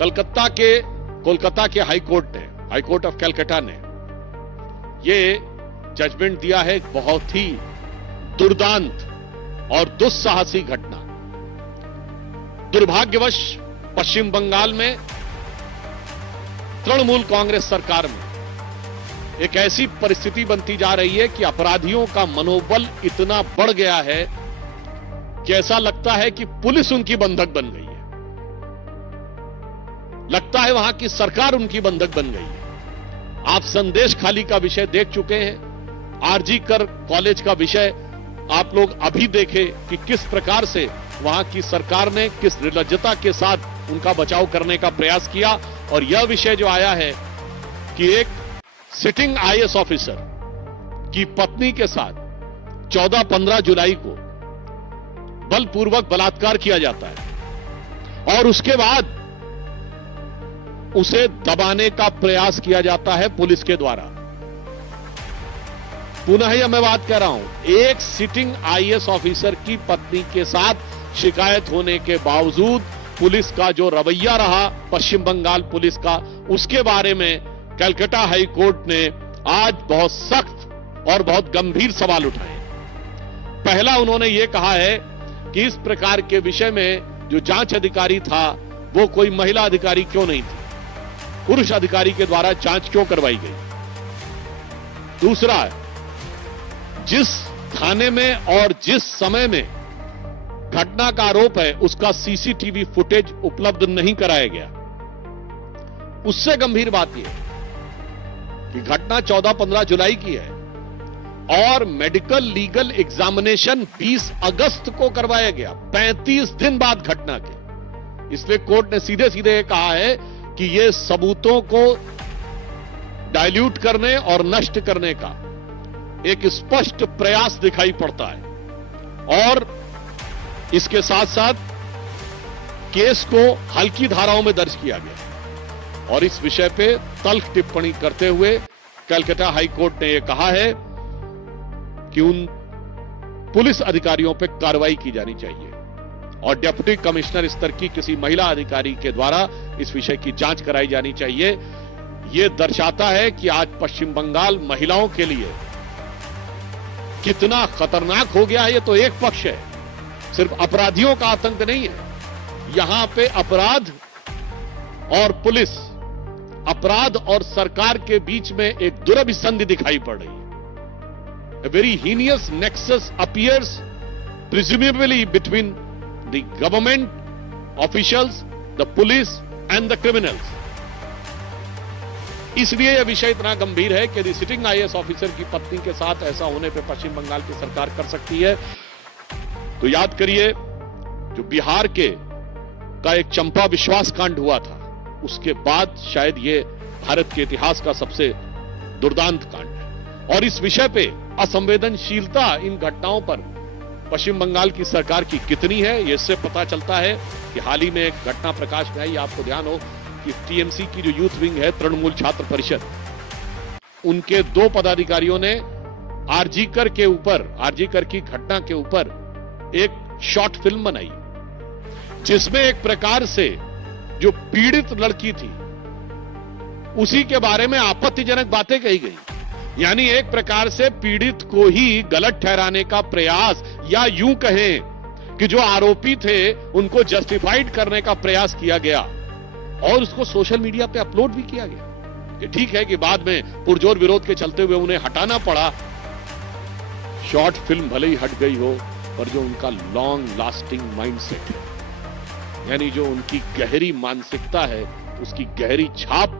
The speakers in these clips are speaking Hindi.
कोलकाता के हाई कोर्ट ऑफ कलकत्ता ने यह जजमेंट दिया है। एक बहुत ही दुर्दांत और दुस्साहसी घटना। दुर्भाग्यवश पश्चिम बंगाल में तृणमूल कांग्रेस सरकार में एक ऐसी परिस्थिति बनती जा रही है कि अपराधियों का मनोबल इतना बढ़ गया है कि ऐसा लगता है कि पुलिस उनकी बंधक बन गई है। लगता है वहां की सरकार उनकी बंधक बन गई है। आप संदेश खाली का विषय देख चुके हैं। आरजी कर कॉलेज का विषय आप लोग अभी देखें कि किस प्रकार से वहां की सरकार ने किस निर्लज्जता के साथ उनका बचाव करने का प्रयास किया। और यह विषय जो आया है कि एक सिटिंग आईएएस ऑफिसर की पत्नी के साथ 14-15 जुलाई को बलपूर्वक बलात्कार किया जाता है और उसके बाद उसे दबाने का प्रयास किया जाता है पुलिस के द्वारा। पुनः यह मैं बात कह रहा हूं, एक सिटिंग आईएएस ऑफिसर की पत्नी के साथ शिकायत होने के बावजूद पुलिस का जो रवैया रहा, पश्चिम बंगाल पुलिस का, उसके बारे में कलकत्ता हाई कोर्ट ने आज बहुत सख्त और बहुत गंभीर सवाल उठाए। पहला उन्होंने यह कहा है कि इस प्रकार के विषय में जो जांच अधिकारी था वो कोई महिला अधिकारी क्यों नहीं थी, पुरुष अधिकारी के द्वारा जांच क्यों करवाई गई। दूसरा, जिस थाने में और जिस समय में घटना का आरोप है उसका सीसीटीवी फुटेज उपलब्ध नहीं कराया गया। उससे गंभीर बात यह कि घटना 14-15 जुलाई की है और मेडिकल लीगल एग्जामिनेशन 20 अगस्त को करवाया गया, 35 दिन बाद घटना के। इसलिए कोर्ट ने सीधे सीधे कहा है कि ये सबूतों को डाइल्यूट करने और नष्ट करने का एक स्पष्ट प्रयास दिखाई पड़ता है। और इसके साथ साथ केस को हल्की धाराओं में दर्ज किया गया। और इस विषय पे तल्ख टिप्पणी करते हुए कलकत्ता हाई कोर्ट ने यह कहा है कि उन पुलिस अधिकारियों पर कार्रवाई की जानी चाहिए और डिप्टी कमिश्नर स्तर की किसी महिला अधिकारी के द्वारा इस विषय की जांच कराई जानी चाहिए। यह दर्शाता है कि आज पश्चिम बंगाल महिलाओं के लिए कितना खतरनाक हो गया है। यह तो एक पक्ष है, सिर्फ अपराधियों का आतंक नहीं है। यहां पे अपराध और पुलिस, अपराध और सरकार के बीच में एक दुरभिसंधि दिखाई पड़ रही है। A very heinous nexus appears presumably between the government officials, the police and the criminals. इसलिए यह विषय इतना गंभीर है कि यदि सिटिंग आईएएस ऑफिसर की पत्नी के साथ ऐसा होने पर पश्चिम बंगाल की सरकार कर सकती है तो याद करिए जो बिहार का एक चंपा विश्वास कांड हुआ था, उसके बाद शायद ये भारत के इतिहास का सबसे दुर्दांत कांड है। और इस विषय पे असंवेदनशीलता इन घटनाओं पर पश्चिम बंगाल की सरकार की कितनी है, ये इससे पता चलता है कि हाल ही में एक घटना प्रकाश में आई। आपको ध्यान हो कि टीएमसी की जो यूथ विंग है, तृणमूल छात्र परिषद, उनके 2 पदाधिकारियों ने आरजी कर की घटना के ऊपर एक शॉर्ट फिल्म बनाई जिसमें एक प्रकार से जो पीड़ित लड़की थी उसी के बारे में आपत्तिजनक बातें कही गई। यानी एक प्रकार से पीड़ित को ही गलत ठहराने का प्रयास, या यूं कहें कि जो आरोपी थे उनको जस्टिफाइड करने का प्रयास किया गया और उसको सोशल मीडिया पे अपलोड भी किया गया। ये ठीक है कि बाद में पुरजोर विरोध के चलते हुए उन्हें हटाना पड़ा। शॉर्ट फिल्म भले ही हट गई हो, पर जो उनका लॉन्ग लास्टिंग माइंडसेट है, यानी जो उनकी गहरी मानसिकता है, उसकी गहरी छाप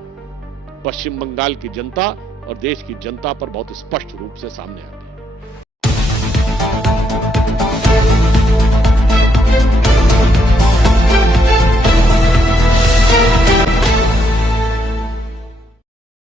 पश्चिम बंगाल की जनता और देश की जनता पर बहुत स्पष्ट रूप से सामने आती है।